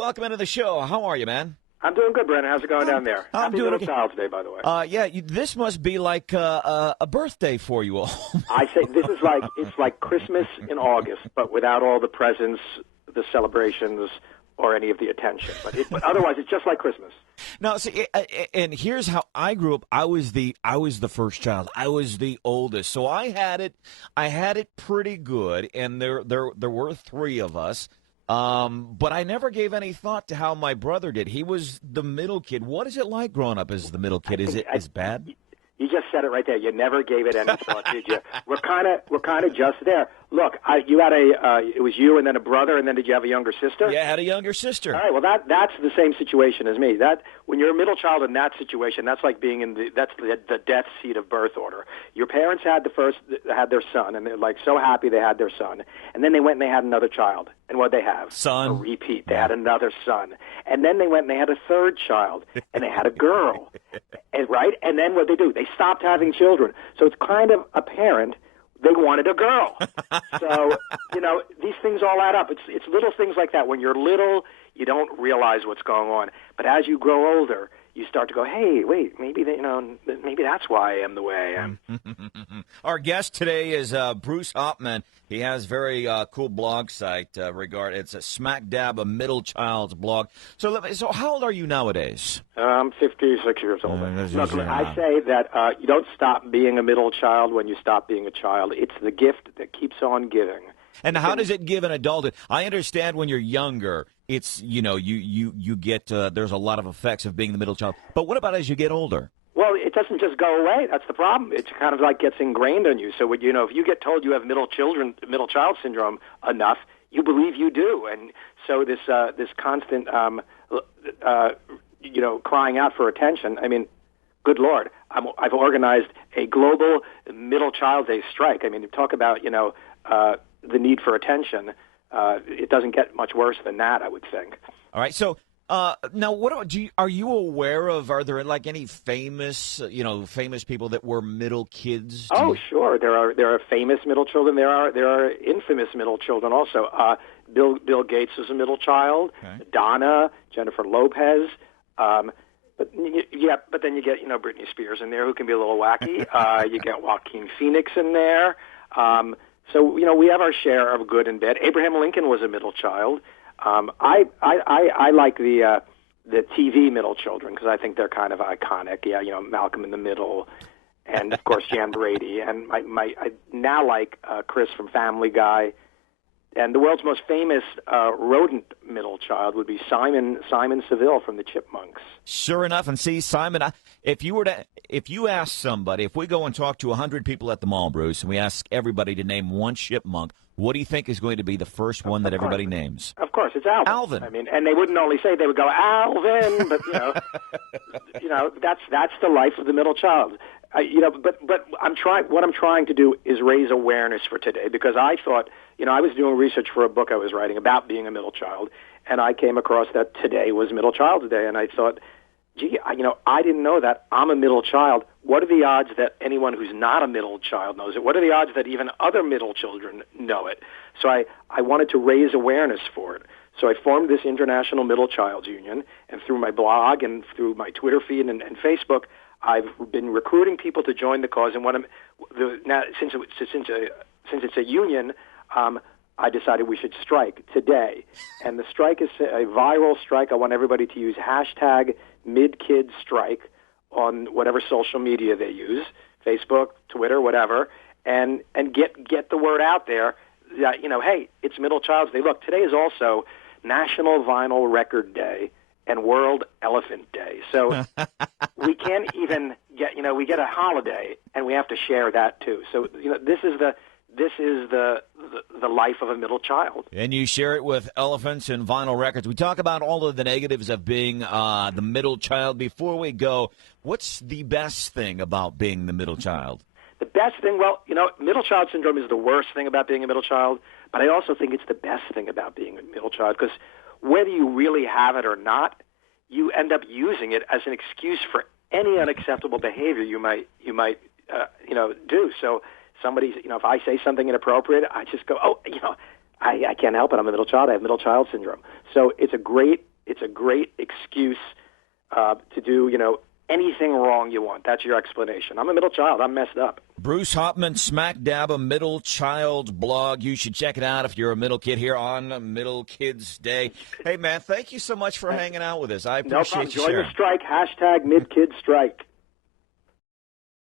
Welcome into the show. How are you, man? I'm doing good, Brandon. How's it going down there? I'm Happy doing Little okay. Child's Day, by the way. This must be like a birthday for you all. I say this is like it's like Christmas in August, but without all the presents, the celebrations, or any of the attention. But otherwise, it's just like Christmas. No, see, and here's how I grew up. I was the first child. I was the oldest, so I had it pretty good. And there were three of us. But I never gave any thought to how my brother did. He was the middle kid. What is it like growing up as the middle kid? Is it as bad? You just said it right there. You never gave it any thought, did you? We're kind of just there. Look, you had it was you and then a brother, and then did you have a younger sister? Yeah, I had a younger sister. All right, well that's the same situation as me. That when you're a middle child in that situation, that's like being in the death seat of birth order. Your parents had their son, and they're like so happy they had their son, and then they went and they had another child, and what they have? Son. A repeat. They had another son, and then they went and they had a third child, and they had a girl, and right, and then what they do? They stopped having children. So it's kind of apparent they wanted a girl. So, these things all add up. It's little things like that. When you're little, you don't realize what's going on. But as you grow older, you start to go, hey, wait, maybe that's why I am the way I am. Our guest today is Bruce Hopman. He has very cool blog site it's a smack dab a middle child's blog. So how old are you nowadays? I'm 56 years old. Look, I say that you don't stop being a middle child when you stop being a child. It's the gift that keeps on giving. And how does it give an adulthood? I understand when you're younger, it's, you get, there's a lot of effects of being the middle child. But what about as you get older? Well, it doesn't just go away. That's the problem. It kind of like gets ingrained in you. So, if you get told you have middle child syndrome enough, you believe you do. And so this constant, crying out for attention. I mean, good Lord, I've organized a global middle child day strike. I mean, talk about, the need for attention. It doesn't get much worse than that, I would think. All right. So now, are you aware of? Are there like any famous people that were middle kids? Oh, sure. There are famous middle children. There are infamous middle children also. Bill Gates is a middle child. Okay. Donna, Jennifer Lopez. But then you get Britney Spears in there, who can be a little wacky. You get Joaquin Phoenix in there. So we have our share of good and bad. Abraham Lincoln was a middle child. I like the TV middle children because I think they're kind of iconic. Yeah, Malcolm in the Middle, and of course Jan Brady, and I now like Chris from Family Guy. And the world's most famous rodent middle child would be Simon Seville from the Chipmunks. Sure enough, and see, Simon, if you ask somebody, if we go and talk to 100 people at the mall, Bruce, and we ask everybody to name one chipmunk, what do you think is going to the first one that everybody names? Of course, it's Alvin. Alvin. I mean, and they wouldn't only say, they would go Alvin, but that's the life of the middle child. But what I'm trying to do is raise awareness for today, because I thought, I was doing research for a book I was writing about being a middle child, and I came across that today was Middle Child's Day, and I thought, gee, I didn't know that. I'm a middle child. What are the odds that anyone who's not a middle child knows it? What are the odds that even other middle children know it? So I wanted to raise awareness for it. So I formed this International Middle Child's Union, and through my blog and through my Twitter feed and Facebook, I've been recruiting people to join the cause. And since it's a union, I decided we should strike today. And the strike is a viral strike. I want everybody to use hashtag #MidKidStrike on whatever social media they use, Facebook, Twitter, whatever, and get the word out there that, hey, it's Middle Child's Day. Look, today is also National Vinyl Record Day and World Elephant Day. So we can't even we get a holiday, and we have to share that too. So, this is the life of a middle child. And you share it with elephants and vinyl records. We talk about all of the negatives of being the middle child. Before we go, what's the best thing about being the middle child? The best thing, middle child syndrome is the worst thing about being a middle child, but I also think it's the best thing about being a middle child, because whether you really have it or not, you end up using it as an excuse for any unacceptable behavior you might do. So somebody's, if I say something inappropriate, I just go, I can't help it. I'm a middle child. I have middle child syndrome. So it's a great excuse to do, anything wrong you want. That's your explanation. I'm a middle child. I'm messed up. Bruce Hopman, Smack Dab, a middle child blog. You should check it out if you're a middle kid here on Middle Kids Day. Hey, man, thank you so much for hanging out with us. I appreciate you Join sharing. the strike. #MidKidStrike.